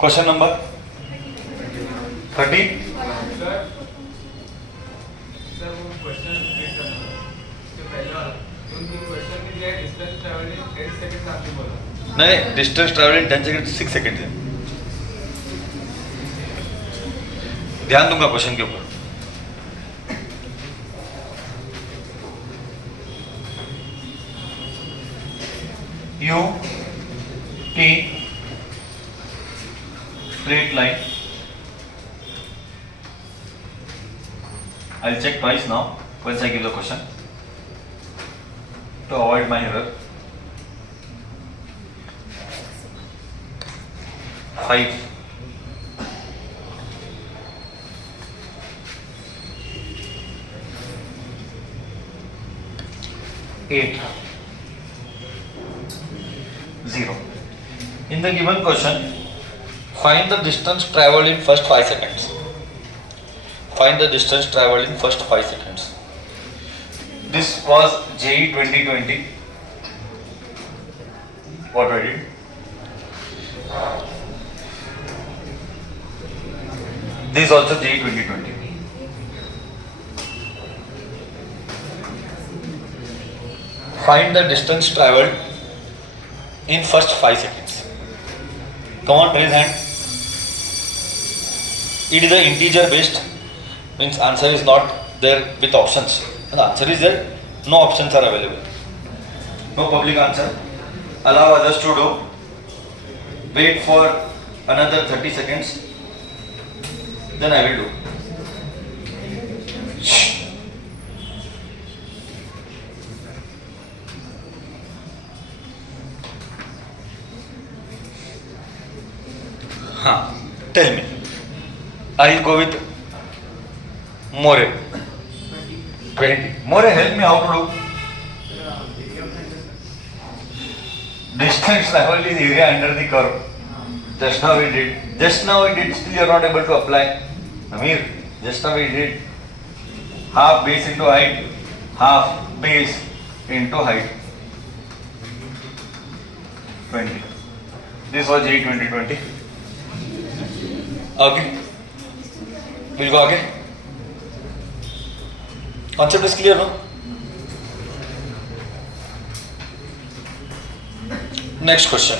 Question number 30। Sir वो question repeat करना उसके पहले वाला उन क्वेश्चन में दिया डिस्टेंस ट्रैवल इन 10 सेकंड्स आपने बोला नहीं, distance travel in 10 second 6 second है। ध्यान दूंगा क्वेश्चन के ऊपर। U T straight line. I'll check twice now once I give the question to avoid my error. 5 8 0. In the given question, find the distance traveled in first 5 seconds. Find the distance traveled in first 5 seconds. This was JEE 2020. What I did? This is also JEE 2020. Find the distance traveled in first 5 seconds. Come on, raise hand. It is an integer based, means answer is not there with options. And the answer is there, no options are available. No public answer. Allow others to do. Wait for another 30 seconds. Then I will do. Tell me. I'll go with More. 20. More, help me how to do. Distance traveled is area under the curve. Just now we did. Still you are not able to apply. Amir, just now we did. Half base into height. Half base into height. 20. This was JEE 2020. Okay. We'll go again. Concept is clear, no? Next question.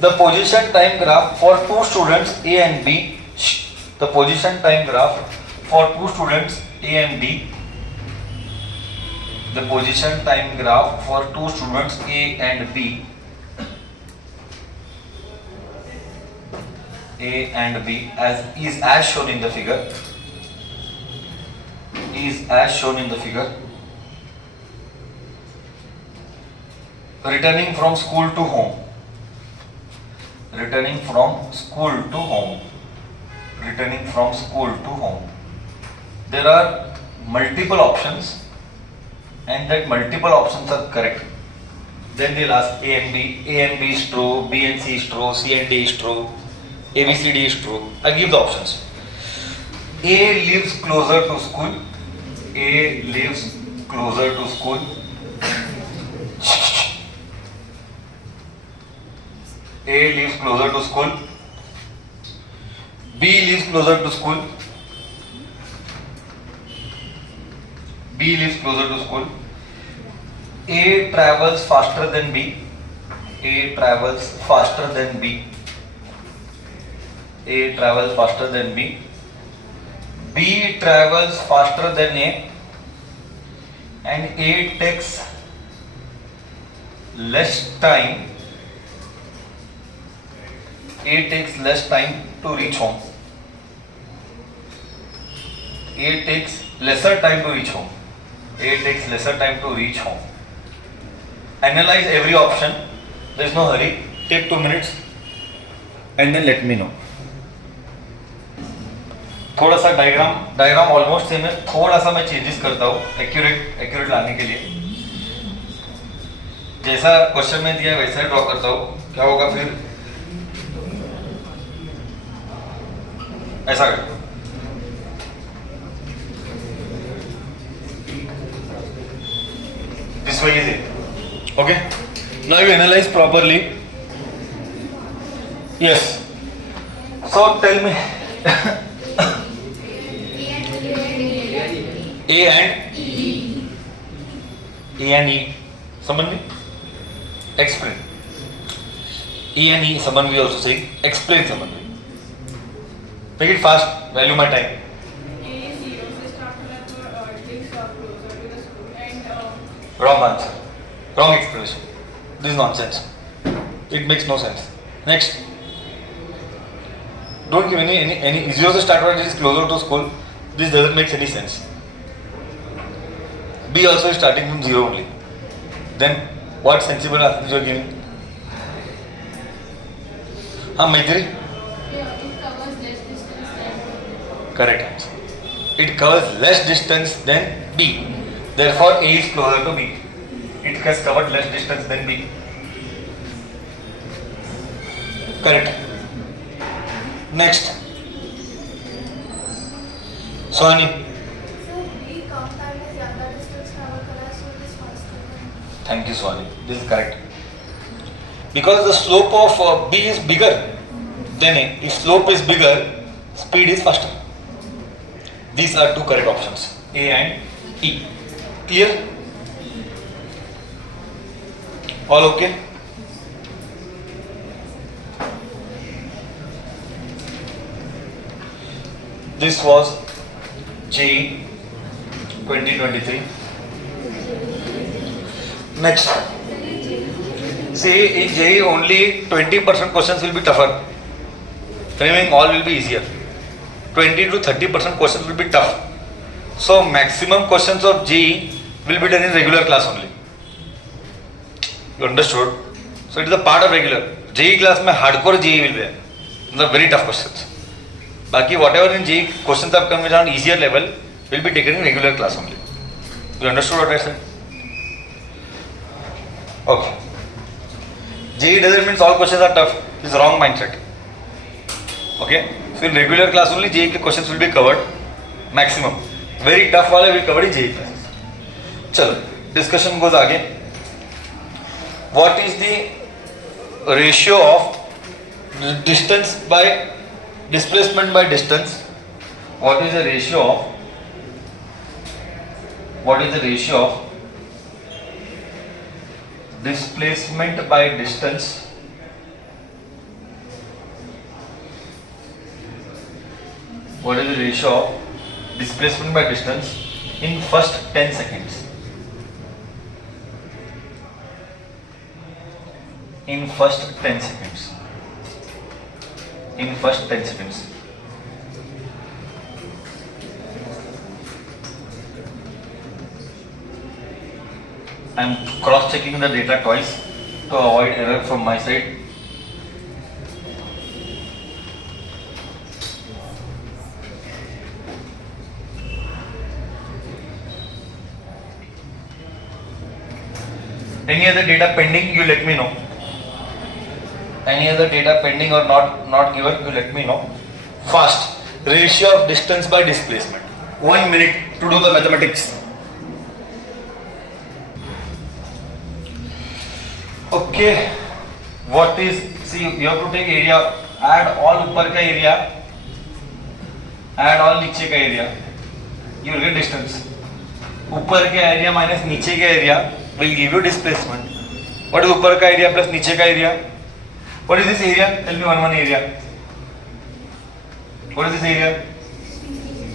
The position time graph for two students A and B. The position time graph for two students A and B. The position time graph for two students A and B. A and B is as shown in the figure. Returning from school to home. There are multiple options, and that multiple options are correct. Then they'll ask A and B. A and B is true, B and C is true, C and D is true, A, B, C, D is true. I give the options. A lives closer to school. A lives closer to school. A lives closer to school. B lives closer to school. B lives closer to school. A travels faster than B. A travels faster than B. A travels faster than B. B travels faster than A. And A takes less time. A takes less time to reach home. A takes lesser time to reach home. A takes lesser time to reach home. Analyze every option. There is no hurry. Take 2 minutes and then let me know. थोड़ा सा diagram almost same है, थोड़ा सा मैं changes करता हूँ accurate लाने के लिए। जैसा क्वेश्चन में दिया है वैसा ही ड्रॉ करता हूँ। क्या होगा फिर, ऐसा कर xy is a. Okay. Now you analyze properly. Yes. So tell me. A and E. Someone me? Explain. E and E. Someone we also say. Explain someone. Make it fast. Value my time. A is 0, so start for things are closer to the school and Wrong answer. Wrong explanation. This is nonsense. It makes no sense. Next. Don't give any 0 to start when it is closer to school. This doesn't make any sense. B also is starting from 0 only. Then what sensible answer you are giving? Maitri? yeah, it covers less distance than Correct answer. It covers less distance than B. Therefore, A is closer to B. It has covered less distance than B. Correct. Next. Swani. So B compound is younger distance travel color, so it is faster than Thank you, Swani. This is correct. Because the slope of B is bigger than A. If slope is bigger, speed is faster. These are two correct options, A and E. Clear? All okay? This was JEE 2023. Next. See, in JEE only 20% questions will be tougher. Remaining all will be easier. 20 to 30% questions will be tough. So maximum questions of JEE will be done in regular class only. You understood? So it is a part of regular. JEE class mein hardcore JEE will be there. The very tough questions. Baki whatever in JEE questions have come on easier level will be taken in regular class only. You understood what I said? Okay. JEE doesn't mean all questions are tough. It's wrong mindset. Okay. So in regular class only JEE के questions will be covered maximum. Very tough वाले will covered in JEE classes. चलो discussion goes आगे. What is the ratio of distance by displacement by distance? What is the ratio of displacement by distance what is the ratio of displacement by distance in first 10 seconds? In first 10 seconds. In first 10 seconds. I am cross checking the data twice to avoid error from my side. Any other data pending, you let me know. Any other data pending or not given, you let me know. Fast. Ratio of distance by displacement. 1 minute to do the mathematics. Okay. What is, see, you have to take area, add all ऊपर का area, add all नीचे का area. You will get distance. ऊपर का area minus नीचे का area will give you displacement. What is ऊपर का area plus नीचे का area? What is this area? Tell me one area. What is this area?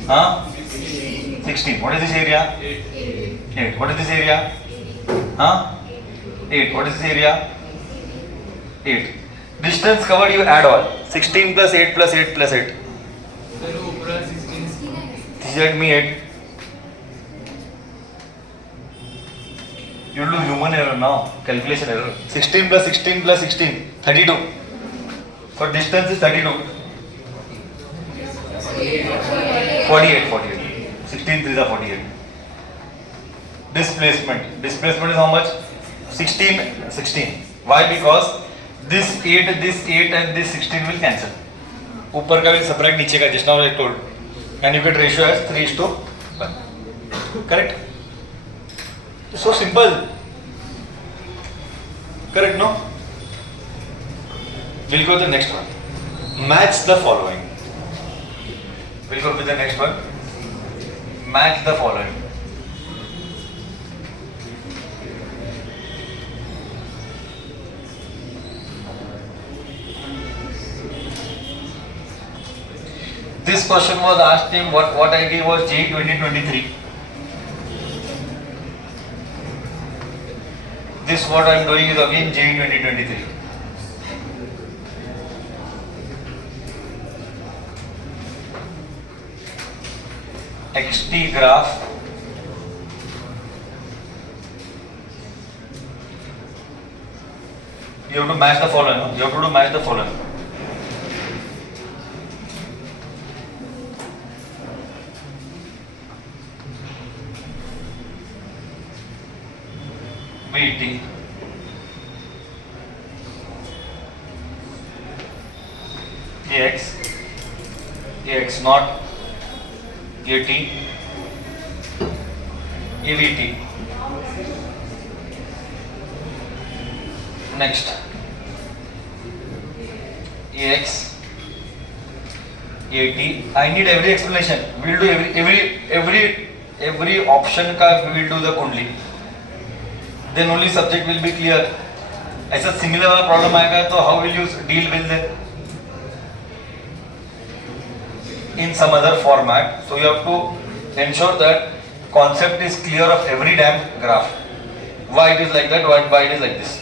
Huh? 16. What is this area? 8. What is this area? Huh? 8. What is this area? 8. Distance covered, you add all. 16 plus 8 plus 8 plus 8. Sir, ऊपर 16. This is me 8. You do human error now, calculation error. 16 plus 16 plus 16, 32. So distance is 32. 48. 16 3 is 48. Displacement is how much? 16. Why? Because this 8 and this 16 will cancel. ऊपर का will subtract नीचे का, just now I told. And you get ratio as 3:1. Correct? So simple. Correct, no? We'll go to the next one. Match the following. We'll go with the next one. Match the following. This question was asked him, what I gave was JEE 2023. This what I am doing is again JEE 2023. XT graph you have to match the following. No? You have to do match the following. VT AX naught AT AVT. Next AX AT. I need every explanation. We will do every option का we will do the kundli. Then only subject will be clear. ऐसा similar वाला problem आएगा तो how will you deal with it in some other format? So you have to ensure that concept is clear of every damn graph. Why it is like that? Why it is like this?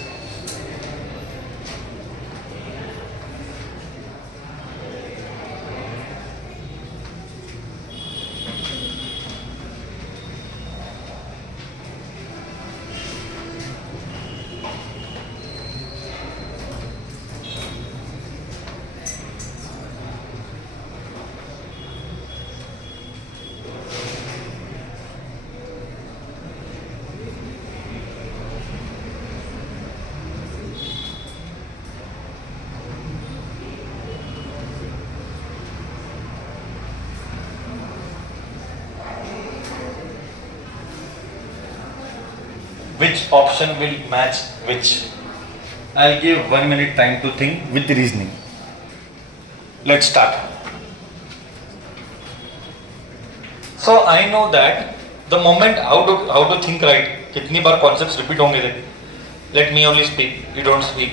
Which option will match which? I'll give 1 minute time to think with reasoning. Let's start. So I know that the moment how to think right, कितनी बार concepts repeat होंगे थे. Let me only speak, you don't speak.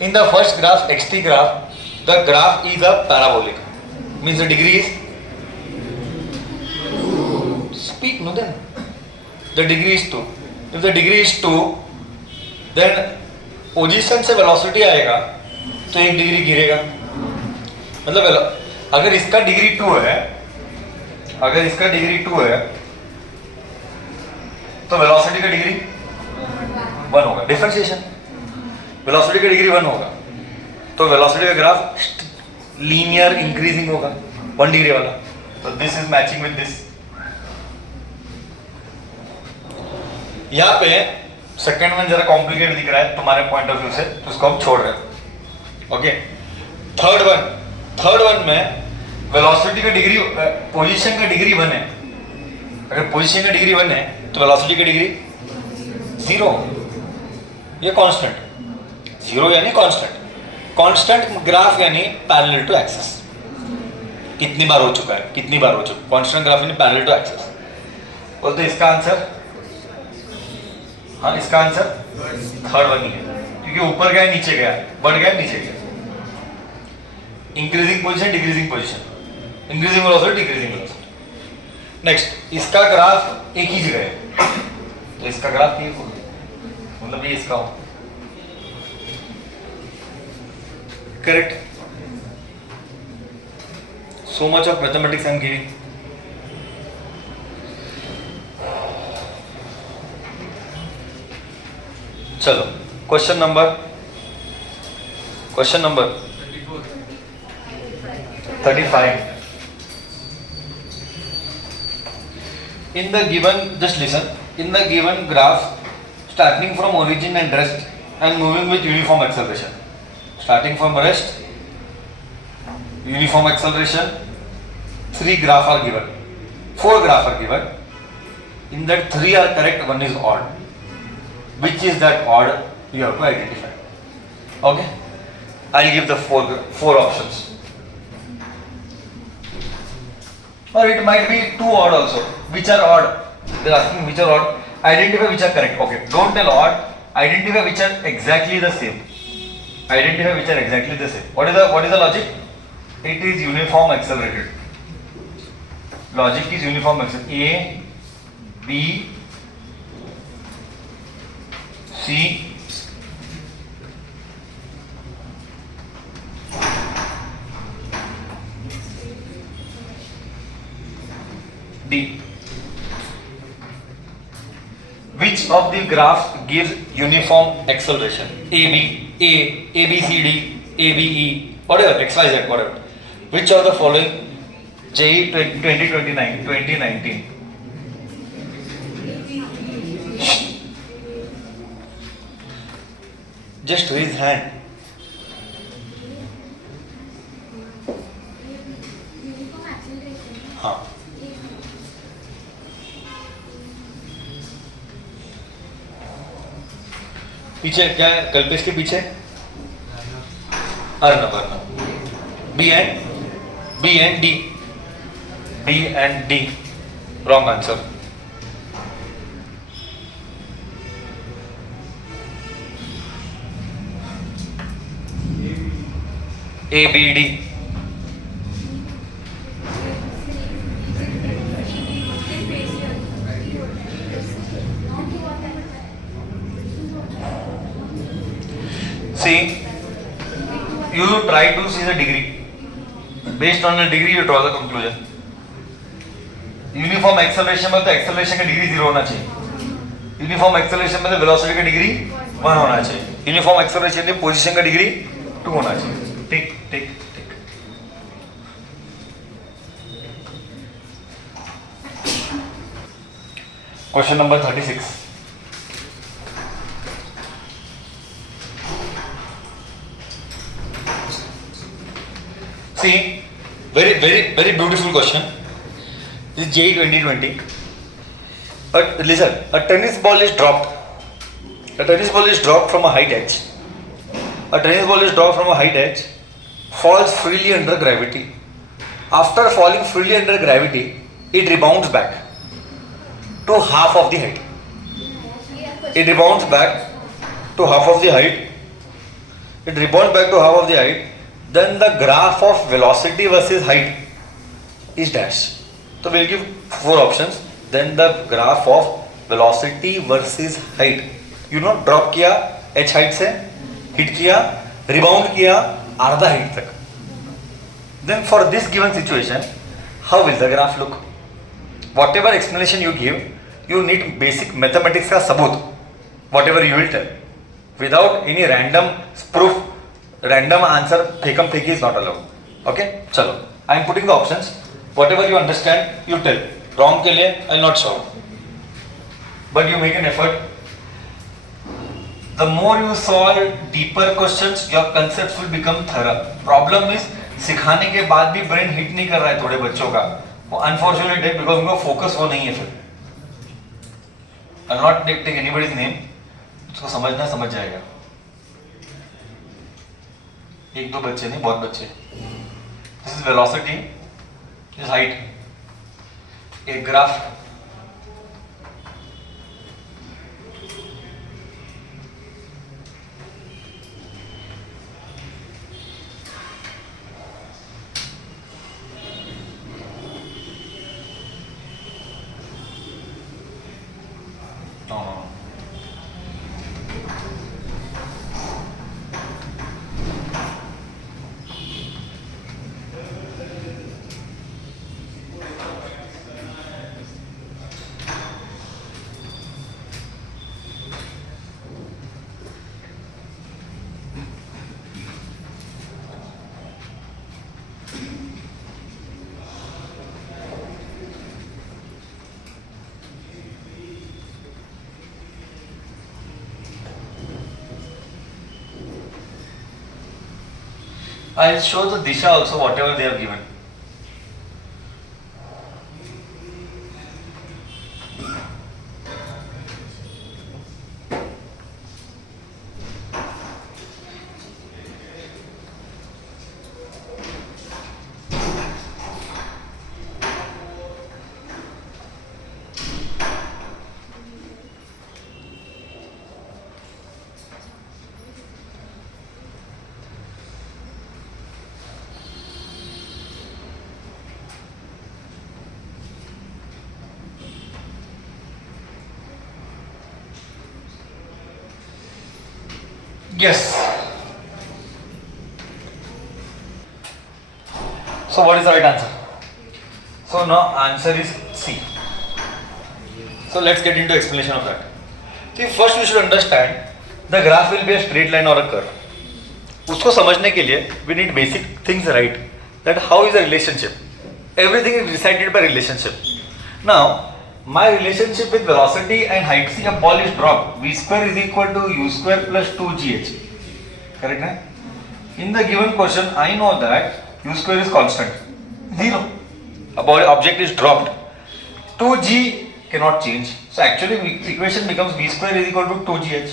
In the first graph, XT graph, the graph is a parabolic. Means the degree is. Speak, no then. The degree is 2. If the degree is 2, then position से velocity आएगा तो 1 degree गिरेगा. मतलब अगर इसका degree 2 है, तो velocity का डिग्री 1 होगा. डिफरेंशिएशन, वेलोसिटी का डिग्री 1 होगा तो वेलोसिटी का ग्राफ लीनियर इंक्रीजिंग होगा 1 डिग्री वाला. तो this is matching with this. यहाँ पे सेकेंड वन जरा कॉम्प्लिकेट दिख रहा है तुम्हारे पॉइंट ऑफ व्यू से, तो उसको हम छोड़ रहे हैं. ओके. थर्ड वन में वेलोसिटी का डिग्री, पोजीशन का डिग्री 1 है. अगर पोजीशन का डिग्री 1 है तो वेलोसिटी का डिग्री 0. ये कांस्टेंट 0 यानी कांस्टेंट ग्राफ यानी पैरेलल टू एक्सिस. कितनी बार हो चुका है, कांस्टेंट ग्राफ यानी पैरेलल टू एक्सिस. बोलते इसका आंसर, हाँ इसका आंसर थर्ड वन ही है, क्योंकि ऊपर गया नीचे गया, बढ़ गया नीचे गया. Increasing position, decreasing position, increasing velocity, decreasing velocity. Next इसका ग्राफ एक ही जगह है तो इसका ग्राफ ये होगा, मतलब ये इसका हो. Correct. So much of mathematics I am giving. चलो question number 35. In the given, just listen, in the given graph, starting from origin and rest and moving with uniform acceleration. Starting from rest, uniform acceleration, 3 graphs are given, 4 graphs are given. In that 3 are correct, 1 is odd. Which is that odd? You have to identify. Okay, I'll give the four options. Or it might be two odd also. Which are odd? They're asking which are odd. Identify which are correct. Okay, don't tell odd. Identify which are exactly the same. Identify which are exactly the same. What is the logic? It is uniform accelerated. Logic is uniform accelerated. A, B, C, D. Which of the graphs gives uniform acceleration? A, B, C, D, A, B, E, whatever, X, Y, Z, whatever. Which of the following? JEE 2019. Just raise hand. Uniform acceleration. हाँ. पीछे क्या है? कल्पेश के पीछे Arnab. B and D. Wrong answer. A, B, D. See, you try to see the degree. Based on the degree, you draw the conclusion. Uniform acceleration में तो acceleration का degree 0 होना चाहिए. यूनिफॉर्म एक्सेलरेशन में तो वेलोसिटी का डिग्री 1 होना चाहिए. यूनिफॉर्म एक्सेलरेशन में पोजीशन का डिग्री 2 होना चाहिए. ठीक. Question number 36. See, very beautiful question. This is JEE 2020. But listen, a tennis ball is dropped. A tennis ball is dropped from a height h. A tennis ball is dropped from a height h, falls freely under gravity. After falling freely under gravity, it rebounds back to half of the height. It rebounds back to half of the height. It rebounds back to half of the height. Then the graph of velocity versus height is dash. So we'll give 4 options. Then the graph of velocity versus height. You know, drop किया h height से, hit किया, rebound किया आधा height तक. Then for this given situation, how will the graph look? Whatever explanation you give, you need basic mathematics का सबूत. Whatever you will tell, without any random proof. Random answer फेकम फेकी is not allowed. Okay, चलो. I am putting the options. Whatever you understand, you tell. Wrong के लिए I will not solve. But you make an effort. The more you solve deeper questions, your concepts will become thorough. Problem is सिखाने के बाद भी brain hit नहीं कर रहा है थोड़े बच्चों का. वो unfortunate है because उनका focus वो नहीं है फिर. I will not take anybody's name. उसको समझ जाएगा. एक दो बच्चे नहीं, बहुत बच्चे. This is velocity, this height. एक graph. No. I'll show the disha also, whatever they have given. Yes. So what is the right answer? So now answer is C. So let's get into explanation of that. See, first we should understand the graph will be a straight line or a curve. उसको समझने के लिए we need basic things right. That how is a relationship? Everything is decided by relationship. Now, my relationship with velocity and height. See, a ball is dropped. V square is equal to U square plus 2GH. Correct, na? In the given question, I know that U square is constant. 0. A ball object is dropped. 2G cannot change. So actually, equation becomes V square is equal to 2GH.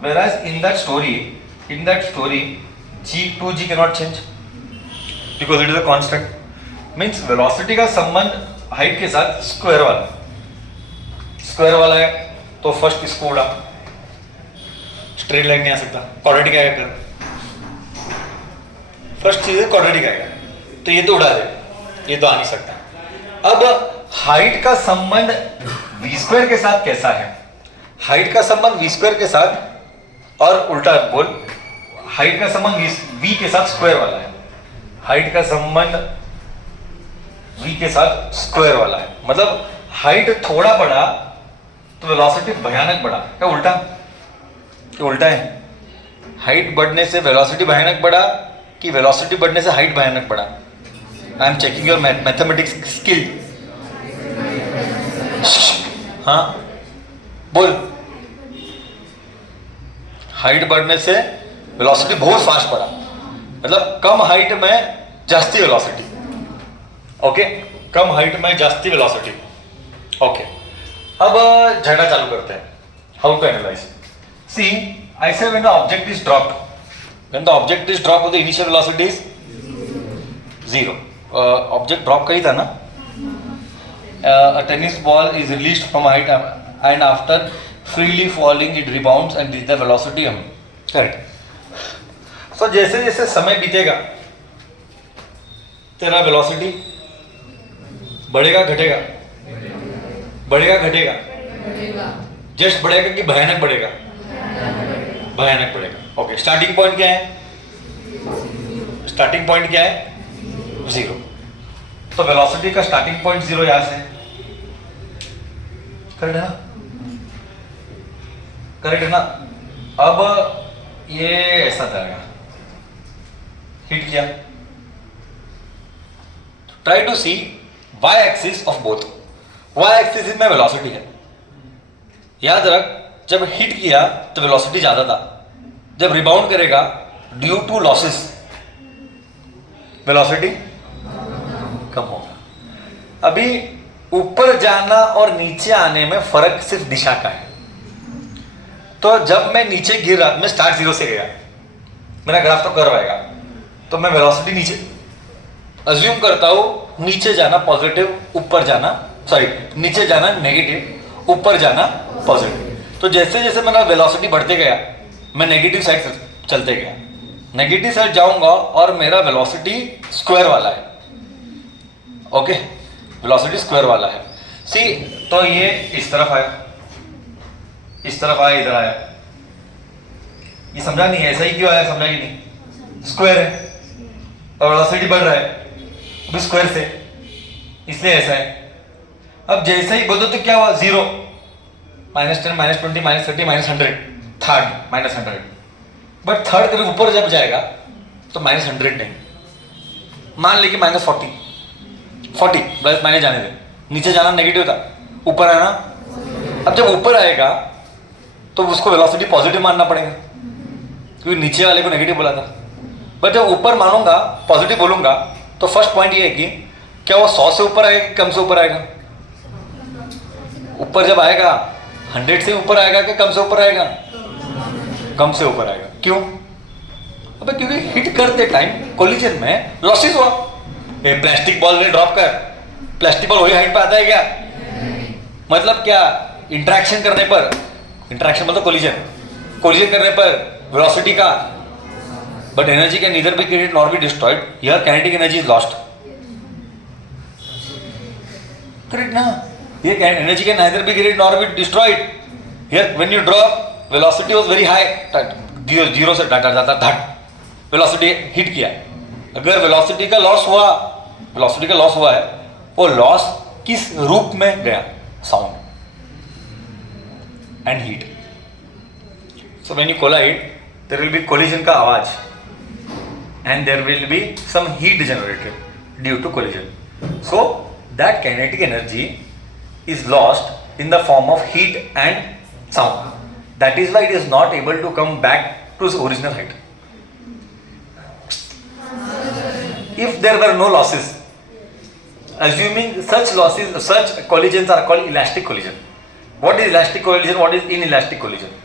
Whereas in that story, G cannot change because it is a constant. Means velocity का संबंध height के साथ square वाला है तो first इसको उड़ा, straight line नहीं आ सकता, क्वाड्रेटिक आएगा कर, फर्स्ट चीज है क्वाड्रेटिक आएगा, तो ये तो उड़ा दे, ये तो आ नहीं सकता। अब हाइट का संबंध v स्क्वायर के साथ कैसा है? हाइट का संबंध v स्क्वायर के साथ और उल्टा बोल, हाइट का संबंध v के साथ स्क्वायर वाला है, हाइट का संबंध v के साथ स्क्वायर वाला है। मतलब हाइट थोड़ा बढ़ा तो वेलोसिटी भयानक बढ़ा, क्या उल्टा? क्या उल्टा है? हाइट बढ़ने से वेलोसिटी भयानक बढ़ा कि वेलोसिटी बढ़ने से हाइट भयानक बढ़ा? I am checking your mathematics skill. हाँ बोल। हाइट बढ़ने से वेलोसिटी बहुत फास्ट बढ़ा, मतलब कम हाइट में जास्ती वेलोसिटी। ओके, कम हाइट में जास्ती वेलोसिटी। ओके, अब झगड़ा चालू करते हैं। How to analyse? See, I say when the object is dropped, when the object is dropped the initial velocity is 0। Object drop का ही था ना? A tennis ball is released from height and after freely falling it rebounds and reach the velocity m। Correct. So जैसे जैसे समय बीतेगा तेरा velocity बढ़ेगा घटेगा? बढ़ेगा घटेगा? जस्ट बढ़ेगा कि भयानक बढ़ेगा? भयानक बढ़ेगा। ओके, स्टार्टिंग पॉइंट क्या है? स्टार्टिंग पॉइंट क्या है? 0। तो वेलोसिटी का स्टार्टिंग पॉइंट 0 यहां से, करेक्ट है ना? करेक्ट है ना? अब ये ऐसा जाएगा, हिट किया, try to see y axis of both. y axis में वेलोसिटी है, याद रख, जब हिट किया तो वेलोसिटी ज्यादा था, जब रिबाउंड करेगा ड्यू टू लॉसेस वेलोसिटी कम होगा। अभी ऊपर जाना और नीचे आने में फर्क सिर्फ दिशा का है। तो जब मैं नीचे गिरा, मैं स्टार्ट 0 से गया, मेरा ग्राफ तो कर्व आएगा, तो मैं वेलोसिटी नीचे अज्यूम करता हूं, नीचे जाना पॉजिटिव, ऊपर जाना सॉरी नीचे जाना नेगेटिव, ऊपर जाना पॉजिटिव। तो जैसे जैसे मेरा वेलोसिटी बढ़ते गया मैं नेगेटिव साइड चलते गया, नेगेटिव साइड जाऊंगा और मेरा वेलोसिटी स्क्वायर वाला है। ओके, वेलोसिटी स्क्वायर वाला है। सी, तो ये इस तरफ आया, इस तरफ आया, इधर आया, ये समझा नहीं? ऐसा ही क्यों आया समझा ही नहीं? स्क्वायर है और वेलोसिटी बढ़ रहा है भी स्क्वायर से, इसलिए ऐसा है। अब जैसे ही बोलो तो क्या हुआ? 0, -10, -20, -30, -100, थर्ड -100। बट थर्ड करीब ऊपर जब जाएगा तो -100 नहीं, मान ली कि -40 बस माइनस जाने दे, नीचे जाना नेगेटिव था, ऊपर आना। अब जब ऊपर आएगा तो उसको वेलोसिटी पॉजिटिव मानना पड़ेगा क्योंकि नीचे वाले को नेगेटिव बोला था। बट जब ऊपर मानूंगा, पॉजिटिव बोलूंगा, तो फर्स्ट पॉइंट ये है कि क्या वो 100 से ऊपर आएगा कि कम से ऊपर आएगा? ऊपर जब आएगा 100 से ऊपर आएगा कि कम से ऊपर आएगा? कम से ऊपर आएगा। क्यों? अबे क्योंकि हिट करते टाइम कोलिजन में लॉसेस हुआ। प्लास्टिक बॉल में ड्रॉप कर, प्लास्टिक बॉल वही हाइट पे आता है क्या? मतलब क्या? इंटरेक्शन करने पर, इंटरेक्शन मतलब कोलिजन करने पर वेलोसिटी का, but energy can neither be created nor be destroyed. Here kinetic energy is lost. Correct ना? Here energy can neither be created nor be destroyed. Here when you drop, velocity was very high. Zero से data जाता धट velocity hit किया, अगर velocity का loss हुआ है, वो loss किस रूप में गया? Sound and heat. So when you collide there will be collision का आवाज and there will be some heat generated due to collision. So that kinetic energy is lost in the form of heat and sound. That is why it is not able to come back to its original height. If there were no losses, assuming such collisions are called elastic collision. What is elastic collision? What is inelastic collision?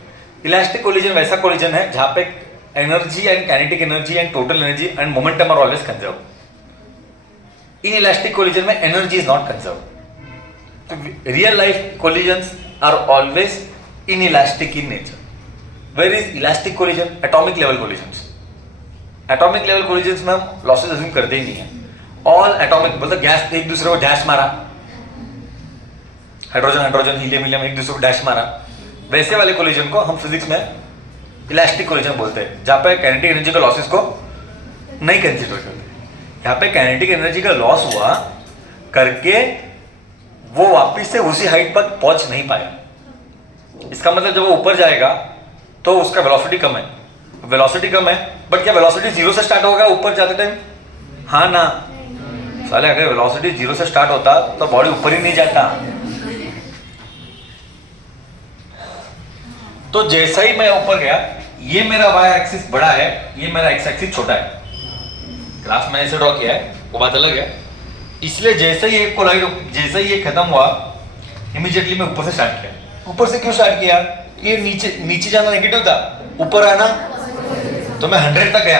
Elastic collision वैसा collision है जहाँ पे energy and kinetic energy and total energy and momentum are always conserved. In elastic collision में energy is not conserved. So real life collisions are always inelastic in nature. Where is elastic collision? Atomic level collisions. Atomic level collisions में हम losses assume करते ही नहीं हैं. All atomic मतलब gas एक दूसरे को डैश मारा, हाइड्रोजन हीलियम एक दूसरे को डैश मारा, वैसे वाले collision को हम फिजिक्स में इलास्टिक कोलिजन बोलते हैं, जहाँ पे काइनेटिक एनर्जी का लॉसेस को नहीं कंसीडर करते. यहाँ पे काइनेटिक एनर्जी का लॉस हुआ करके वो वापस से उसी हाइट पर पहुंच नहीं पाया. इसका मतलब जब वो ऊपर जाएगा तो उसका वेलोसिटी कम है. वेलोसिटी कम है, बट क्या वेलोसिटी जीरो से स्टार्ट होगा ऊपर जाते टाइम? हाँ ना साले, अगर वेलोसिटी जीरो से स्टार्ट होता तो बॉडी ऊपर ही नहीं जाता. तो जैसा ही मैं ऊपर गया, ये मेरा वाई एक्सिस बड़ा है, ये मेरा एक्स एक्सिस छोटा है. ग्राफ मैंने ऐसे ड्रॉ किया है, वो बात अलग है. इसलिए जैसे ही एक कोलाइड, जैसे ही ये खत्म हुआ, इमीडिएटली मैं ऊपर से स्टार्ट किया. ऊपर से क्यों स्टार्ट किया? ये नीचे जाना नेगेटिव था, ऊपर आना तो मैं 100 तक गया.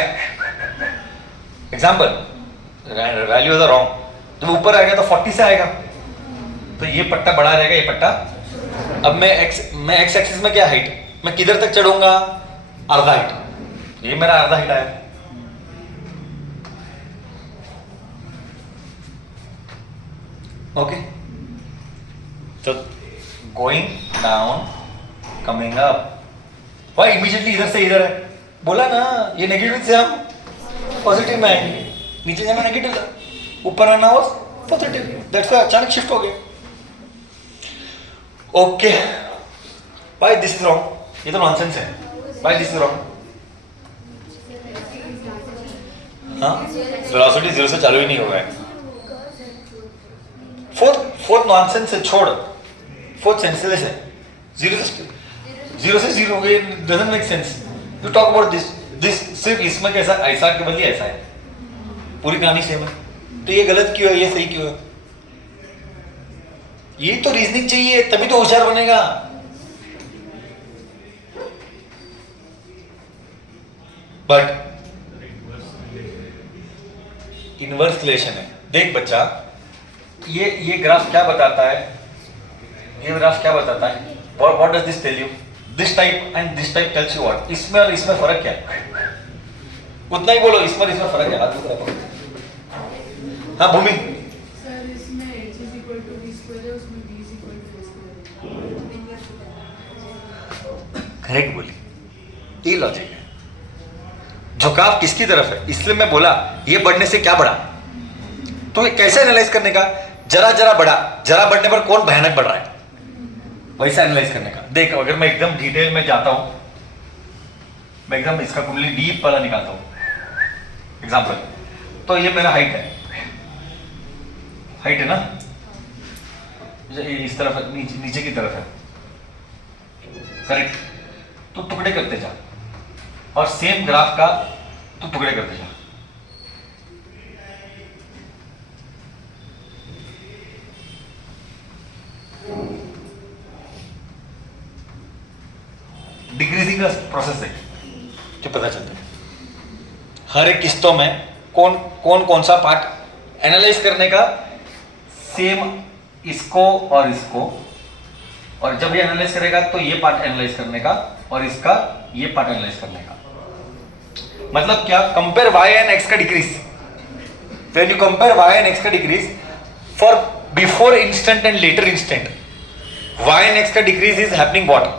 Example, value is wrong. जब ऊपर आएगा तो 40 से आएगा, तो ये पट्टा बड़ा रहेगा, ये पट्टा. अब मैं एक्स एक्सिस में क्या हाइट, मैं किधर तक चढ़ूंगा? आधा हाइट. ये मेरा आधा हाइट आया. ओके, तो going down, coming up. Why immediately इधर से इधर है? बोला ना, ये नेगेटिव से हम पॉजिटिव में आएंगे. नीचे जाना नेगेटिव था, ऊपर आना वाज पॉजिटिव. दैट्स व्हाई अचानक शिफ्ट हो गया. Okay, why this is wrong? ये तो नॉनसेंस है. Why this is wrong? हाँ, वेलोसिटी जीरो से चालू ही नहीं होगा. फोर्थ नॉनसेंस है, छोड़. फोर्थ सेंसलेस है. जीरो से जीरो हो गए, doesn't make sense. You talk about this सिर्फ इसमें कैसा, ऐसा के बदले ऐसा है, पूरी कहानी सेम है. तो ये गलत क्यों है, ये सही क्यों है? ये तो रीजनिंग चाहिए, तभी तो होशियार बनेगा. बट इनवर्स रिलेशन है. देख बच्चा, ये ग्राफ क्या बताता है? ये ग्राफ क्या बताता है? What does this tell you? This type and this type tells you what? इसमें और इसमें फर्क क्या है? उतना ही बोलो, इसमें और इसमें फर्क है. हाथ ऊपर रखो. हाँ भूमि, सर इसमें h is equal to v square है, उसमें v is equal to a square. Correct बोली. ये लॉजिक है. झुकाव किसकी तरफ है? इसलिए मैं बोला ये बढ़ने से क्या बढ़ा. तो कैसे एनालाइज करने का? जरा बढ़ा, जरा बढ़ने पर कौन भयानक बढ़ रहा है, वैसा एनालाइज करने का. देख, अगर मैं एकदम डिटेल में जाता हूं, मैं एकदम इसका कुंडली डीप वाला निकालता हूं. एग्जाम्पल, तो ये मेरा हाइट है. हाइट है ना, इस तरफ है, नीचे की तरफ है. करेक्ट. तो टुकड़े करते जा, और सेम ग्राफ का तो टुकड़े करते जा. डिक्रीजिंग का प्रोसेस है जो पता चलता है. हर एक किस्तों में कौन सा पार्ट एनालाइज करने का, सेम इसको और इसको, और जब ये एनालाइज करेगा तो ये पार्ट एनालाइज करने का, और इसका ये पार्ट एनालाइज करने का. मतलब क्या? कंपेयर y एंड x का decrease. When you compare y and x का decrease for before instant and later instant, y and x का decrease is happening what?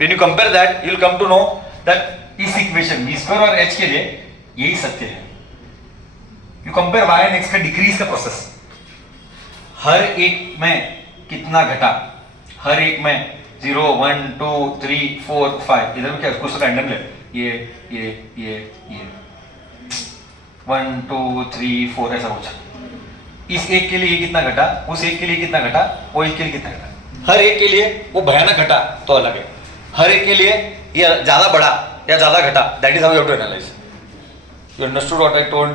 When you compare that, you will come to know that इस equation v square और h के लिए यही सत्य है. You compare y and x का decrease का प्रोसेस. हर एक में कितना घटा, हर एक में 0 1 2 3 4 5, इधर में क्या कुछ रैंडम ले, ये 1 2 3 4 ऐसा कुछ. इस एक के लिए कितना घटा, उस एक के लिए कितना घटा, वो एक के लिए कितना घटा. हर एक के लिए वो भयानक घटा तो अलग है, हर एक के लिए ये ज्यादा बड़ा या ज्यादा घटा. That is how you have to analyze. You understood what I told.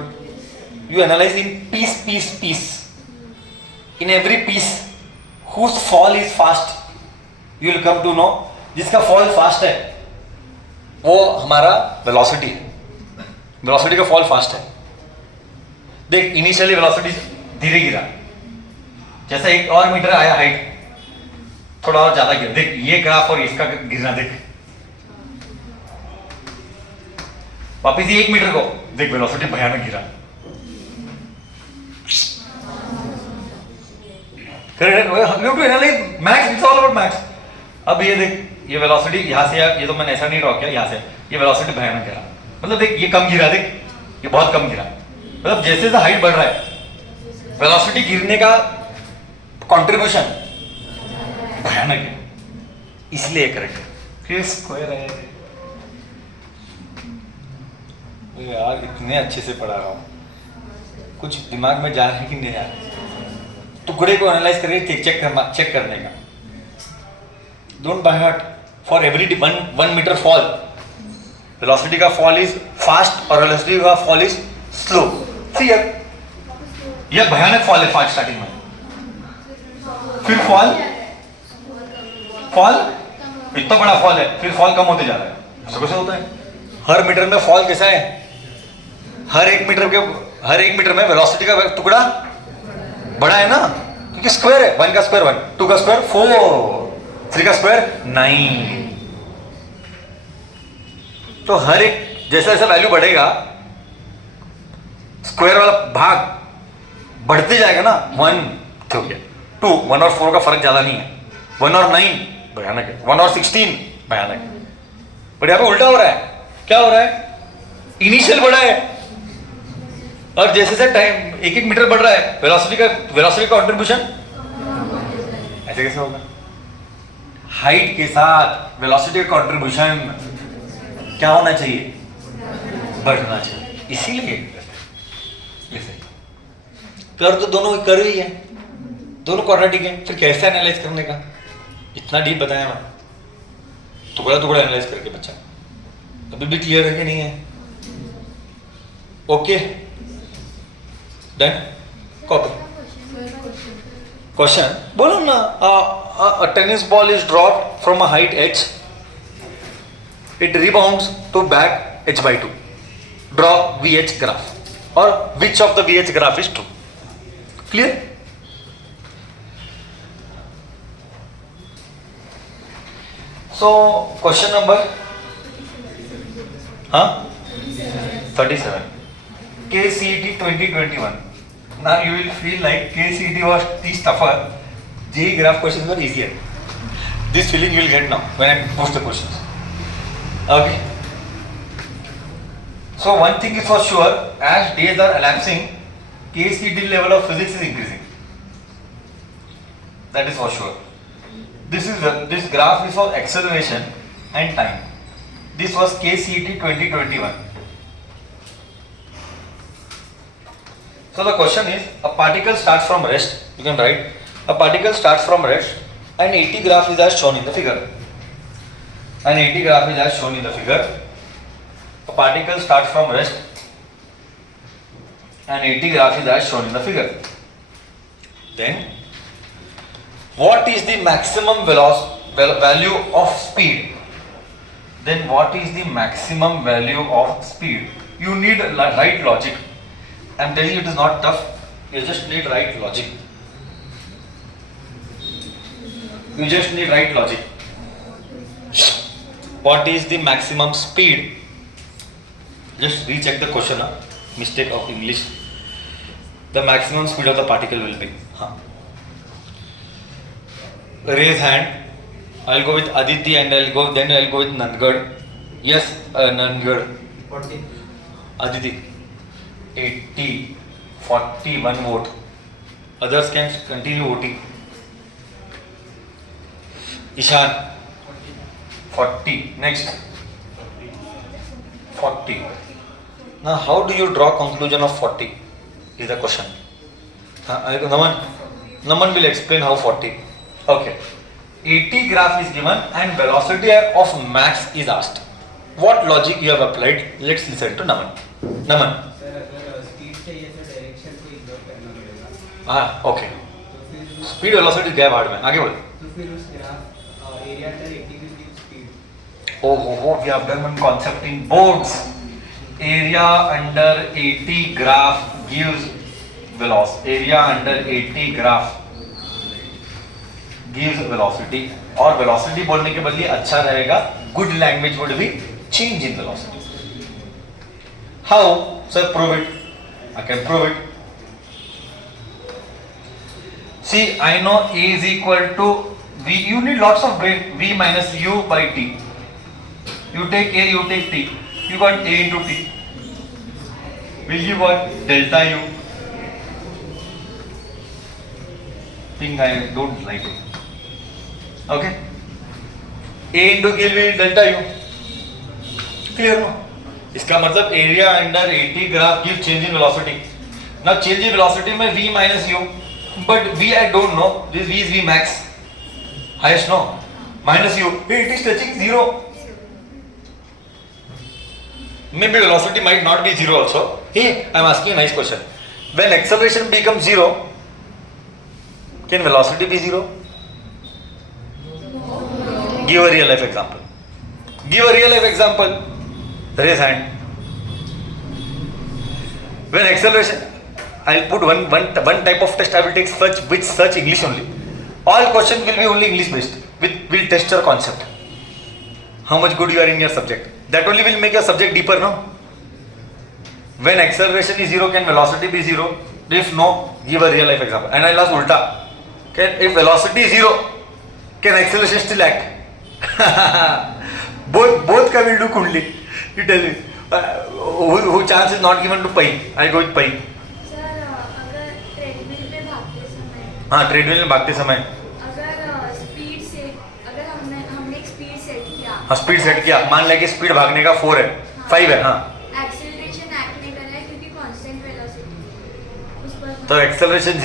You analyze in piece. In every piece, whose fall is fast, you will come to know. जिसका fall fast है, वो हमारा velocity है. Velocity का fall fast है. देख, initially velocity धीरे गिरा, जैसा 1 और मीटर आया हाइट, थोड़ा और ज्यादा गिरा. देख ये ग्राफ और इसका गिरना देख. वापिस 1 मीटर को देख, वेलोसिटी भयानक गिरा. Max, it's all about max. अब ये देख, ये वेलोसिटी यहाँ से, ये तो मैंने ऐसा नहीं ड्रॉ किया, यहाँ से ये वेलोसिटी भयानक गिरा. मतलब देख, ये कम गिरा, देख ये बहुत कम गिरा. मतलब जैसे जैसे हाइट बढ़ रहा है, वेलोसिटी गिरने का कंट्रीब्यूशन भयानक है, इसलिए करेक्ट. फिर स्क्वायर है यार. इतने अच्छे से पढ़ा रहा हूँ, कुछ दिमाग में जा रहा है कि नहीं यार. टुकड़े को एनालाइज करके चेक करने का. Don't by heart. For every 1 meter fall, velocity का फॉल इज फास्ट और वेलोसिटी का फॉल इज स्लो. यह भयानक फॉल है फास्ट स्टार्टिंग में, फिर फॉल इतना बड़ा फॉल है, फिर फॉल कम होते जा रहा है. ऐसा कैसे होता है? हर मीटर में फॉल कैसा है? हर एक मीटर में वेलोसिटी का टुकड़ा बड़ा है ना, क्योंकि स्क्वायर है. 1 का स्क्वायर 1, 2 का स्क्वायर 4, 3 का स्क्वायर 9. तो हर एक जैसा जैसा वैल्यू बढ़ेगा, स्क्वायर वाला भाग बढ़ते जाएगा ना. 1 हो गया, 2, 1 और 4 का फर्क ज्यादा नहीं है. 1 और 9 भयानक है, 1 और 16 भयानक है. बट यहाँ पे उल्टा हो रहा है. क्या हो रहा है? इनिशियल बढ़ा है, और जैसे जैसे टाइम 1 मीटर बढ़ रहा है, वेलोसिटी का कंट्रीब्यूशन ऐसे कैसे होगा? हाइट के साथ वेलोसिटी का कंट्रीब्यूशन क्या होना चाहिए? बढ़ना चाहिए. इसीलिए कर तो दोनों कर ही है, दोनों क्वाड्रेटिक है. फिर कैसे एनालाइज करने का? इतना डीप बताया मैं, टुकड़ा एनालाइज करके. बच्चा अभी भी क्लियर है कि नहीं है? Okay, done. कॉपी क्वेश्चन बोलो ना. A tennis ball is dropped from a height h. It rebounds to back h by 2. Draw VH graph. Or which of the VH graph is true? Clear? So question number 37. KCET 2021. Now you will feel like KCET was tougher. JEE graph questions were easier. This feeling you will get now when I post the questions. Okay. So one thing is for sure, as days are elapsing, KCET level of physics is increasing. That is for sure. This graph is for acceleration and time. This was KCET 2021. So the question is, a particle starts from rest. You can write, a particle starts from rest, and AT graph is as shown in the figure. An AT graph is as shown in the figure. A particle starts from rest, and AT graph is as shown in the figure. Then, what is the maximum value of speed? Then what is the maximum value of speed? You need right logic. I'm telling you, it is not tough. You just need right logic. You just need right logic. What is the maximum speed? Just recheck the question. Mistake of English. The maximum speed of the particle will be. Raise hand. I'll go with Aditi and I'll go with Nandgad. Yes, Nangad. 40. Aditi. 80, 40, 1 vote. Others can continue voting. Ishan. 40. Next. 40. Now, how do you draw conclusion of 40? Is the question. Naman will explain how 40. Okay. 80 graph is given and velocity of max is asked. What logic you have applied? Let's listen to Naman. Naman. Sir अगर speed चाहिए तो direction को ignore करना पड़ेगा. हाँ, okay. तो फिर Speed velocity गया भाड़ में. आगे बोल. तो फिर उस graph area under 80 will give speed. Oh, we have done one concept in boards. Area under 80 graph gives velocity. Area under 80 graph gives velocity. और velocity बोलने के बदले अच्छा रहेगा. Good language would be change in velocity. How? Sir, prove it. I can prove it. See, I know A is equal to V. You need lots of brain. V minus U by T. You take A, you take T. You got A into T. Will you what? Delta U. Think I don't like it. Okay? A into K will be delta U. Clear no? इसका मतलब area under 80 graph give change in velocity. Now change in velocity में V minus U. But V I don't know. This V is V max. Highest no. Minus U. It is touching 0. Maybe velocity might not be 0 also. Hey, I am asking a nice question. When acceleration becomes 0, can velocity be 0? Give a real life example. Give a real life example. Raise hand. When acceleration, I'll put one type of test I will take search English only. All questions will be only English based. Will test your concept. How much good you are in your subject. That only will make your subject deeper, no? When acceleration is 0, can velocity be 0? If no, give a real life example. And I'll ask ulta. If velocity is 0, can acceleration still act? both can will do kundli. You tell me. Who chance is not given to pi? I go with pi. Sir अगर treadmill पे भागते समय हाँ, treadmill में भागते समय अगर speed से अगर हमने एक स्पीड सेट किया हाँ स्पीड सेट किया. मान लिया कि स्पीड भागने का 4 है, 5 है. हाँ, एक्सेलरेशन एक्ट नहीं कर रहा है क्योंकि कांस्टेंट वेलोसिटी उस पर तो एक्सेलरेशन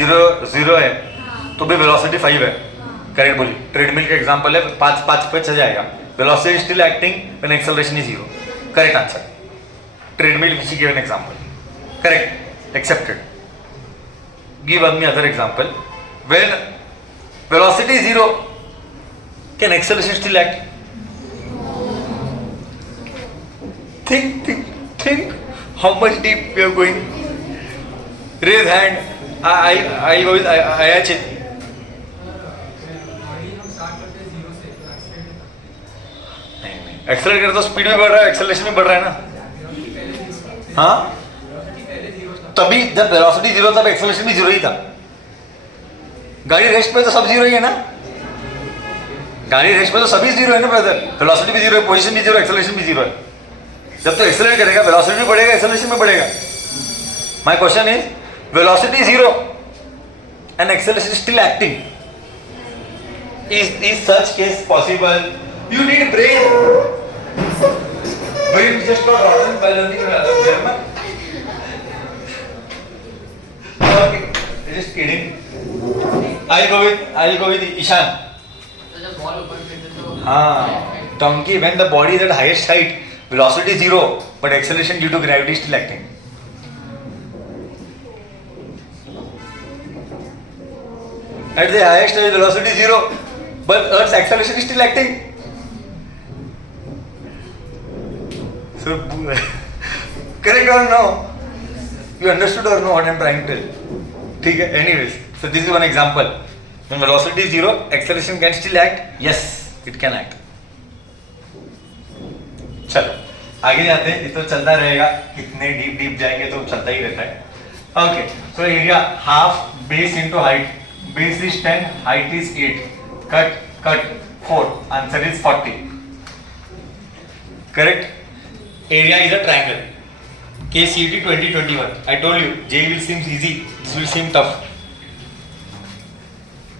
0 है हाँ तो भी वेलोसिटी 5 है. हाँ करेक्ट बोली. ट्रेडमिल का एग्जांपल है 5 पे चल जाएगा. Velocity still acting when acceleration is 0. Correct answer. Treadmill which given example. Correct. Accepted. Give me other example. When velocity is 0, can acceleration still act? Think how much deep we are going. Raise hand. I'll go with Ayachit. गाड़ी हम start करते हैं 0 से तो accident नहीं. Accelerate करते तो speed भी बढ़ रहा है, एक्सेलरेशन भी बढ़ रहा है ना. हाँ, पहले 0 था. तभी जब वेलोसिटी 0 तब एक्सेलरेशन भी 0 ही था. गाड़ी रेस्ट पे तो सब 0 ही है ना. गाड़ी रेस्ट पे तो सभी 0 है ना ब्रदर. वेलोसिटी भी 0 है, पोजीशन भी 0 है, एक्सेलरेशन भी 0 है. जब तो एक्सेलरेट करेगा वेलोसिटी भी बढ़ेगा, एक्सेलरेशन भी बढ़ेगा. My question is velocity 0 and acceleration still acting. Is such case possible? You need brain. Brain is just not rotten by learning German. Okay, just kidding. I'll go with Ishan. तो जब ball ऊपर फेंकते तो हाँ, donkey. When the body is at highest height, velocity 0, but acceleration due to gravity is still acting. At the highest height, velocity 0, but Earth's acceleration is still acting. So, correct or no? You understood or no what I'm trying to tell? ठीक है. Anyways, so this is one example. When velocity is 0, acceleration can still act. Yes, it can act. चलो आगे जाते हैं. ये तो चलता रहेगा. कितने डीप जाएंगे तो चलता ही रहता है. Okay, so area half base into height. Base is 10, height is 8. Cut 4. Answer is 40. Correct? Area is a triangle. KCET 2021. I told you, J will seem easy, this will seem tough.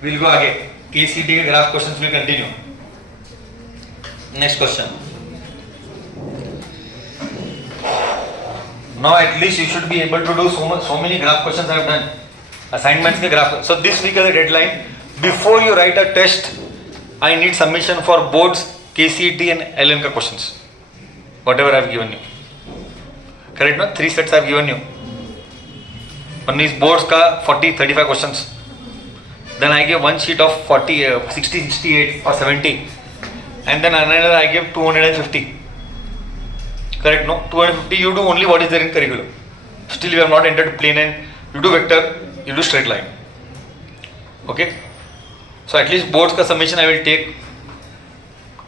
We'll go ahead. KCET graph questions will continue. Next question. Now at least you should be able to do so many graph questions I have done. Assignments ke graph. So this week is a deadline. Before you write a test, I need submission for boards, KCET and LN ka questions. Whatever I have given you. Correct, no? 3 sets I have given you. One is boards ka 40, 35 questions. Then I gave one sheet of 40, 60, 68 or 70. And then another I gave 250. Correct, no? 250 you do only what is there in curriculum. Still you have not entered plane and you do vector, you do straight line. Okay? So at least boards ka submission I will take.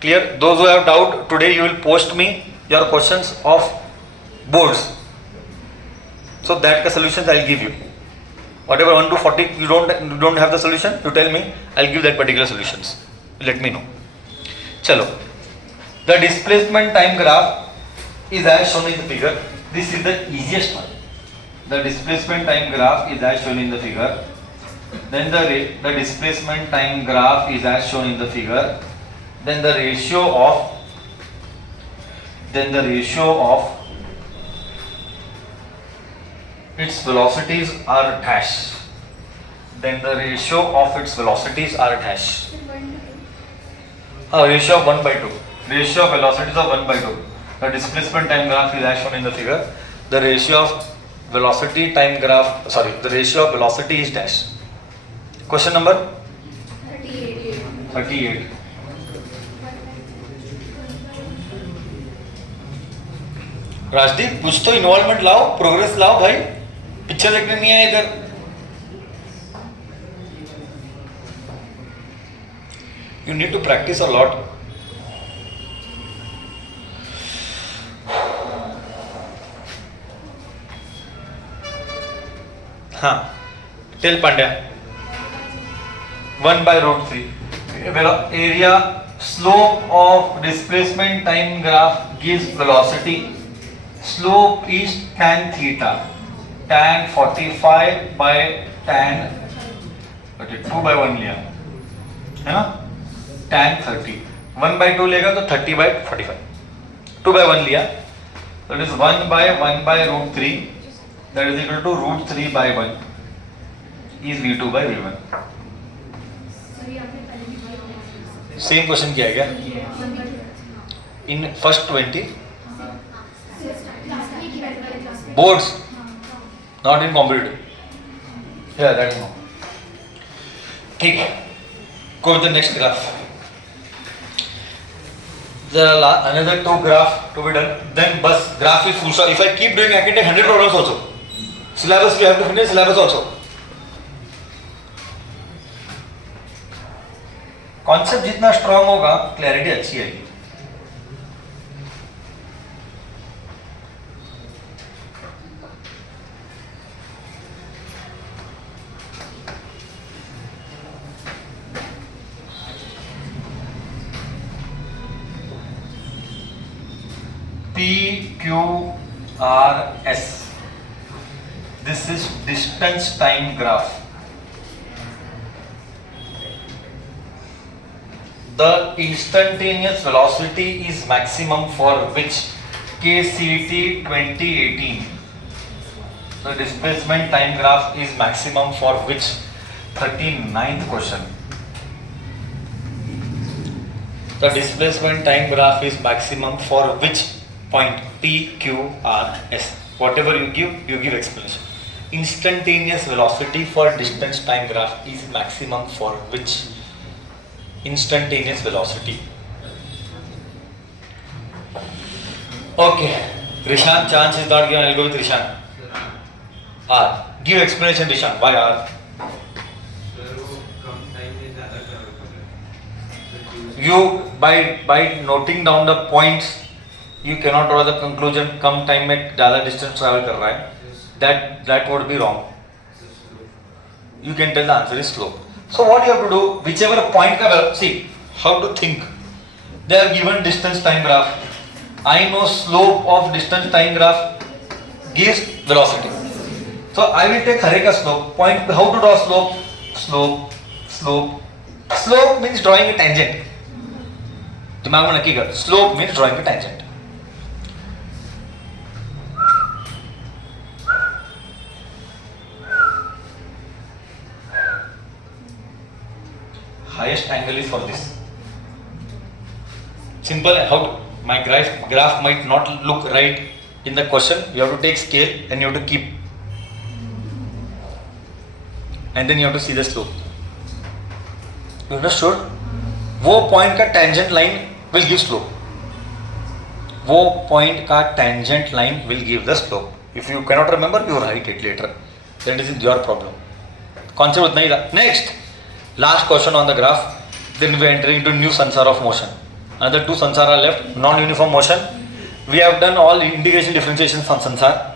Clear? Those who have doubt, today you will post me your questions of boards. So that ka solutions I will give you. Whatever 1 to 40 you don't have the solution, you tell me, I will give that particular solutions. Let me know. Chalo. The displacement time graph is as shown in the figure. This is the easiest one. The displacement time graph is as shown in the figure. Then the displacement time graph is as shown in the figure. Then the ratio of its velocities are dash. Then the ratio of its velocities are dash. Ratio of 1 by 2. Ratio of velocities of 1 by 2. The displacement time graph is as shown in the figure. The ratio of velocity time graph, the ratio of velocity is dash. Question number 38. Rajdeep कुछ तो involvement लाओ, progress लाओ भाई, picture देखने नहीं है इधर. You need to practice a lot. Tell Pandya. 1 by root 3. Area, slope of displacement time graph gives velocity. Slope is tan theta. Tan 45 by tan 2 by 1 लिया है ना, tan 30. 1 by 2 लेगा तो 30 by 45. 2 by 1 लिया, so it is 1 by root 3, that is equal to root 3 by 1 is V2 by V1. Same question किया गया in first 20 boards, not in competitive. Yeah, that is no. ठीक है. Go with the next graph. There are another 2 graph to be done. Then bus graph is full stop. If I keep doing, I can take 100 problems also. Syllabus we have to finish syllabus also. Concept जितना strong होगा, clarity अच्छी आएगी. PQRS. This is distance time graph. The instantaneous velocity is maximum for which KCET 2018. The displacement time graph is maximum for which 39th question. The displacement time graph is maximum for which point? PQRS. Whatever you give explanation. Instantaneous velocity for distance time graph is maximum for which? Instantaneous velocity. Okay. Rishan, chance is not given. I'll go with Rishan. R. Give explanation, Rishan. Why R? You by noting down the points, you cannot draw the conclusion. Come time में ज़्यादा distance travel कर रहा है. That would be wrong. You can tell the answer is slope. So what you have to do, whichever point का see how to think. They have given distance time graph. I know slope of distance time graph gives velocity. So I will take हर एक का slope. Point how to draw slope? Slope means drawing a tangent. दिमाग में नक्की कर. Slope means drawing a tangent. Highest angle is for this. Simple. How to, my graph might not look right in the question. You have to take scale and you have to keep, and then you have to see the slope. You understood? वो point का tangent line will give slope. वो point का tangent line will give the slope. If you cannot remember, you write it later. That is your problem. Concept उतना ही था. Next. Last question on the graph. Then we enter into new sansar of motion. Another two sansar are left. Non-uniform motion. We have done all integration differentiations on sansar.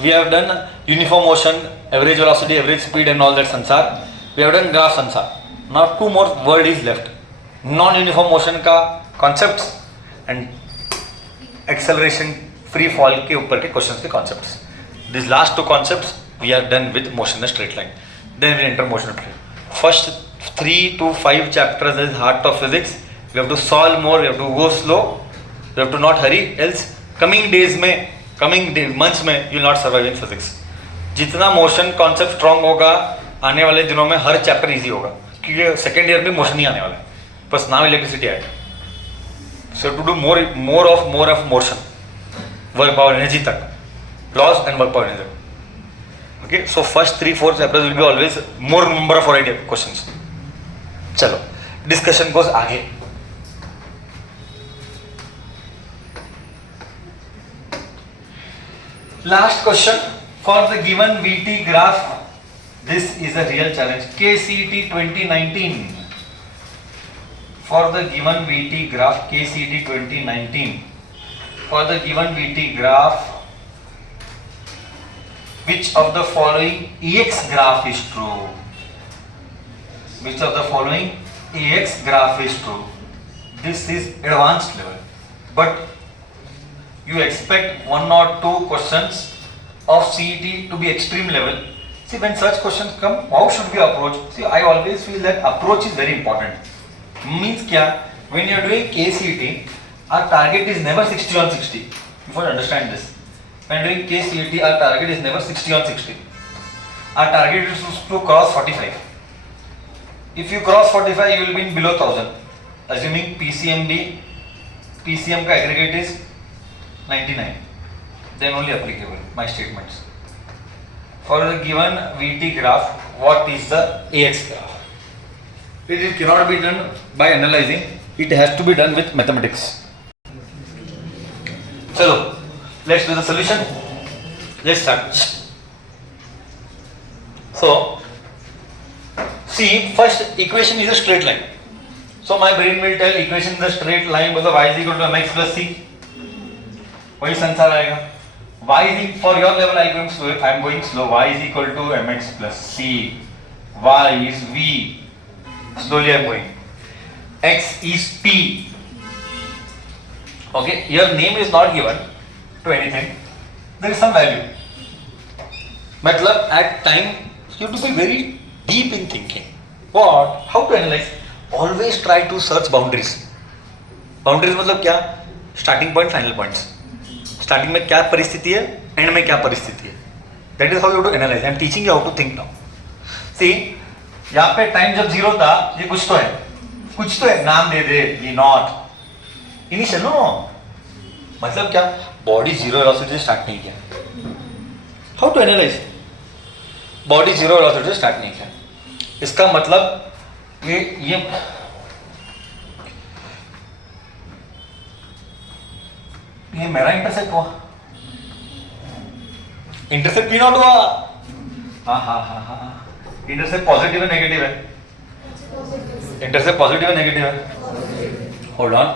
We have done uniform motion, average velocity, average speed, and all that sansar. We have done graph sansar. Now two more word is left. Non-uniform motion का concepts and acceleration free fall के ऊपर के questions के concepts. These last two concepts we are done with motion in a straight line. Then we enter motion in a straight line. First 3 to 5 chapters is heart of physics. We have to solve more, we have to go slow, we have to not hurry, else coming months में you will not survive in physics. जितना motion concept strong होगा आने वाले दिनों में हर chapter easy होगा क्योंकि second year में motion नहीं आने वाला है, बस now electricity आएगा. So to do more of motion, work power energy तक, laws and work power energy. Okay, so first 3-4 chapters will be always more number of variety of questions. चलो discussion goes आगे. Last question for the given VT graph. This is a real challenge. KCET 2019. For the given VT graph, KCET 2019. For the given VT graph, which of the following EX graph is true? Which of the following EX graph is true? This is advanced level, but you expect 1 or 2 questions of CET to be extreme level. See, when such questions come, how should we approach? See, I always feel that approach is very important. Means kya? When you are doing KCET, our target is never 60 on 60. You must understand this. When doing KCET, our target is never 60 on 60. Our target is to cross 45. If you cross 45, you will be in below 1000. Assuming PCM ka aggregate is 99. Then only applicable, my statements. For the given VT graph, what is the AX graph? It cannot be done by analyzing, it has to be done with mathematics. So, let's do the solution. Let's start. So, see, first equation is a straight line. So my brain will tell equation is a straight line because y is equal to mx plus c. वही संसार आएगा. Y is for your level I am going slow. Y is equal to mx plus c. Y is v. Slowly I am going. X is p. Okay, your name is not given to anything. There is some value. मतलब at time you have to be very deep in thinking. What? How to analyze? Always try to search boundaries. Boundaries मतलब क्या? Starting point, final points. Starting में क्या परिस्थिति है, end में क्या परिस्थिति है. That is how you have to analyze. I am teaching you how to think now. See, यहाँ पे time जब 0 था, ये कुछ तो है, नाम दे दे, ये not. Initial no. मतलब क्या? Body 0 velocity से start नहीं किया. How to analyze? Body 0 velocity से start नहीं किया. इसका मतलब ये मेरा इंटरसेप्ट हुआ, इंटरसेप्ट पी नॉट हुआ. हाँ, इंटरसेप्ट पॉजिटिव है नेगेटिव है? इंटरसेप्ट पॉजिटिव है नेगेटिव है? Hold on.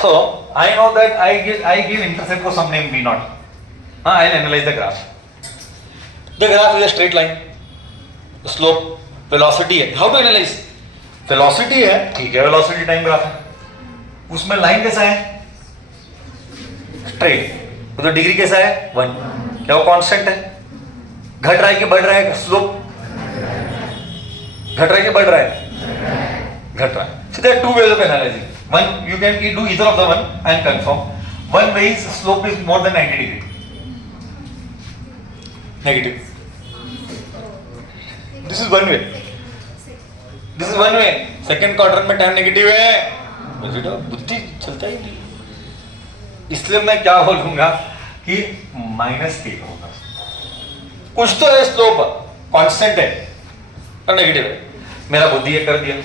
So I know that I give intercept for some name v naught. I'll analyze the graph. The graph is a straight line. The slope, velocity है. How to analyze? Velocity है, ठीक है, velocity time graph है. उसमें line कैसा है? Straight. तो degree कैसा है? 1। क्या वो कांस्टेंट है? घट रहा है कि बढ़ रहा है स्लोप? घट रहा है कि बढ़ रहा है? घट रहा है. So there are two ways of analyzing. One, you can do either of the one and confirm. One way is slope is more than 90 degree. Negative. This is one way. This is one way. Second quadrant में time negative है. बेटा बुद्धि चलता ही नहीं. इसलिए मैं क्या बोलूंगा कि -k होगा. कुछ तो है स्लोप कांस्टेंट है और नेगेटिव है. मेरा बुद्धि ये कर दिया.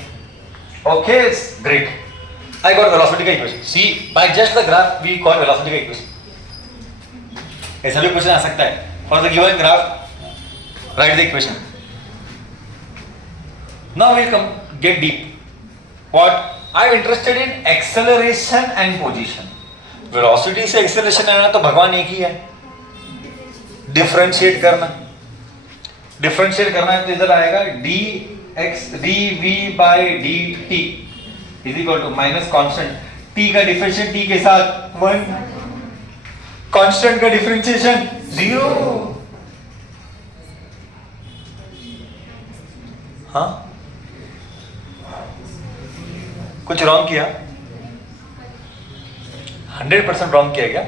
Okay, great. I got velocity का equation. See, by just the graph we call velocity का equation. ऐसा भी क्वेश्चन आ सकता है. For the given graph, write the equation. Now we'll come get deep. What? I'm interested in acceleration and position. Velocity से acceleration आना तो भगवान एक ही है. Differentiate करना है तो इधर आएगा dv by dt is equal to minus constant t का डिफरेंशिएशन t के साथ 1, कांस्टेंट का डिफरेंशिएशन 0. हाँ, कुछ रॉन्ग किया? 100% रॉन्ग किया क्या?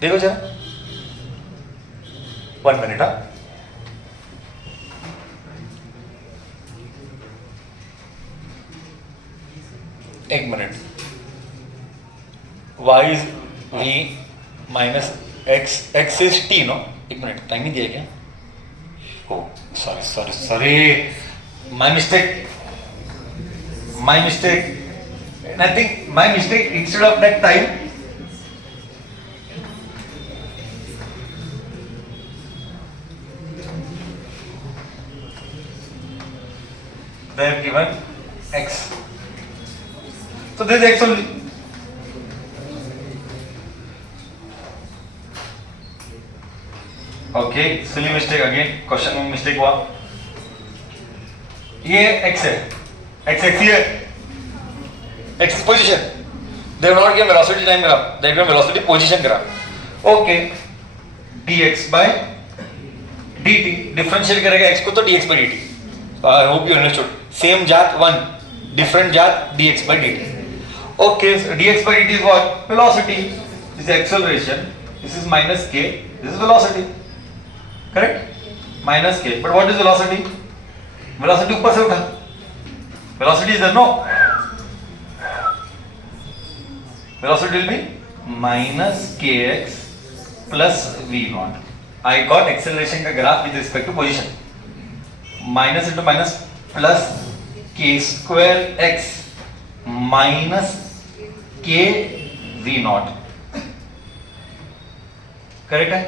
देखो जरा. 1 मिनट. हाँ, एक मिनट. y is v minus x is t, no? एक मिनट, टाइम नहीं दिया क्या? Oh sorry, my mistake, instead of that time they have given x. So this is x only. Okay, silly mistake again. Question में mistake हुआ. ये x है. X ही है. X is position. They have not given velocity time graph. They have given velocity position graph. Okay. dx by dt. Differentiate करेगा x को तो dx by dt. I hope you understood. Same जात 1. Different जात dx by dt. Okay, so dx by dt is what? Velocity. This is acceleration. This is minus k. This is velocity. Correct? Minus k. But what is velocity? Velocity ऊपर से उठा. Velocity is there, no? Velocity will be minus kx plus v naught. I got acceleration का graph with respect to position. Minus into minus plus k square x minus k v naught. Correct है?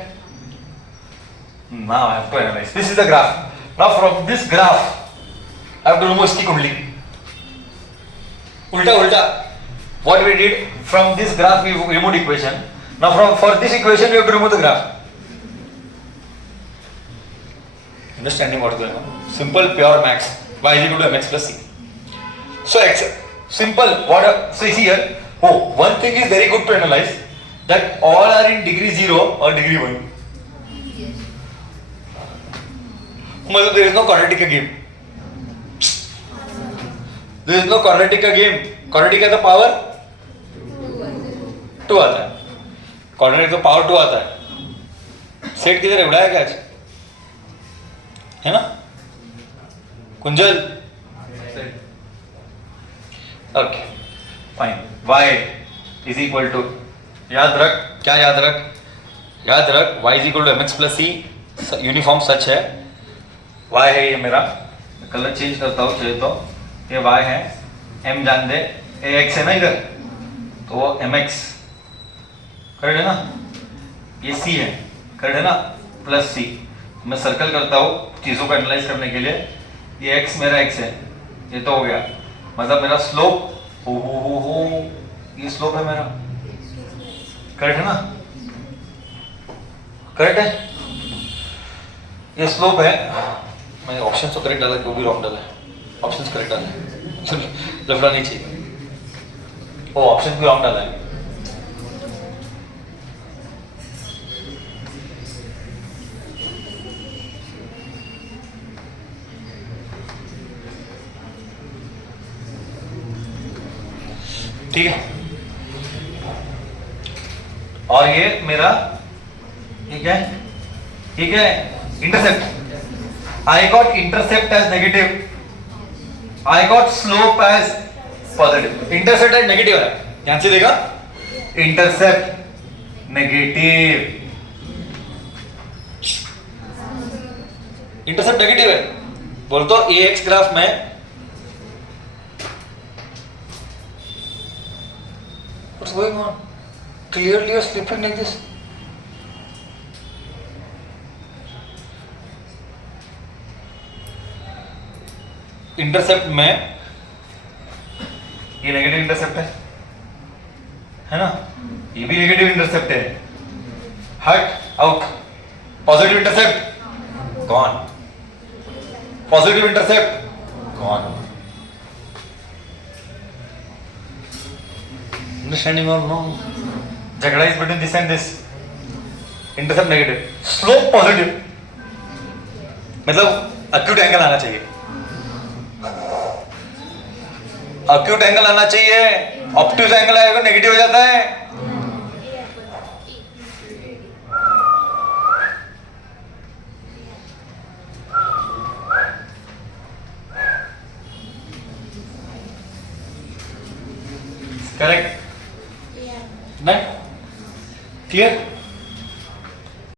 Now I have to analyze. This is the graph. Now from this graph I have to remove इसकी कुंडली. उल्टा. What we did from this graph we removed equation. Now for this equation we have to remove the graph. Understanding what is going on? Simple pure max. Y is equal to mx plus c. So x simple. So here, one thing is very good to analyze, that all are in degree 0 or degree 1. मतलब there is no quadratic game. There is no quadratic game. Quadratic का तो power 2 आता है. Quadratic तो power 2 आता है. Set किधर है? उड़ाया क्या आज? है ना? Kunjal. Okay fine. y is equal to, याद रख, क्या याद रख? y is equal to mx plus c. Uniform such है. y है ये मेरा. कलर चेंज करता हूँ चाहिए तो. ये y है. m जान दे. ax है ना इधर, तो वो mx. करेक्ट है ना? ये c है. करेक्ट है ना? Plus c. मैं सर्कल करता हूँ चीज़ों को एनालाइज करने के लिए. ये x मेरा x है. ये तो हो गया. मतलब मेरा स्लोप ये स्लोप है मेरा. करेक्ट है ना? करेक्ट है? ये स्लोप है. मैं ऑप्शन तो करेक्ट डाला, वो भी रॉन्ग डाला है. ऑप्शन करेक्ट डाला है. लफड़ा नहीं चाहिए. ओ ऑप्शन को रॉन्ग डाला है। ठीक है, और ये मेरा ये क्या है, ये क्या है, intercept. I got intercept as negative, I got slope as positive. Intercept as negative है, ध्यान से देखा, इंटरसेप्ट नेगेटिव, इंटरसेप्ट नेगेटिव है। बोल तो ए एक्स ग्राफ में what's going on? Clearly you're sleeping like this. Intercept में ये नेगेटिव इंटरसेप्ट है ना, ये भी नेगेटिव इंटरसेप्ट है, हट out. Positive intercept gone, positive intercept gone. Understanding or no? झगड़ा is between this and this. Intercept negative, slope positive. मतलब acute angle आना चाहिए, acute angle आना चाहिए, obtuse angle आएगा नेगेटिव हो जाता है। करेक्ट, नहीं क्लियर?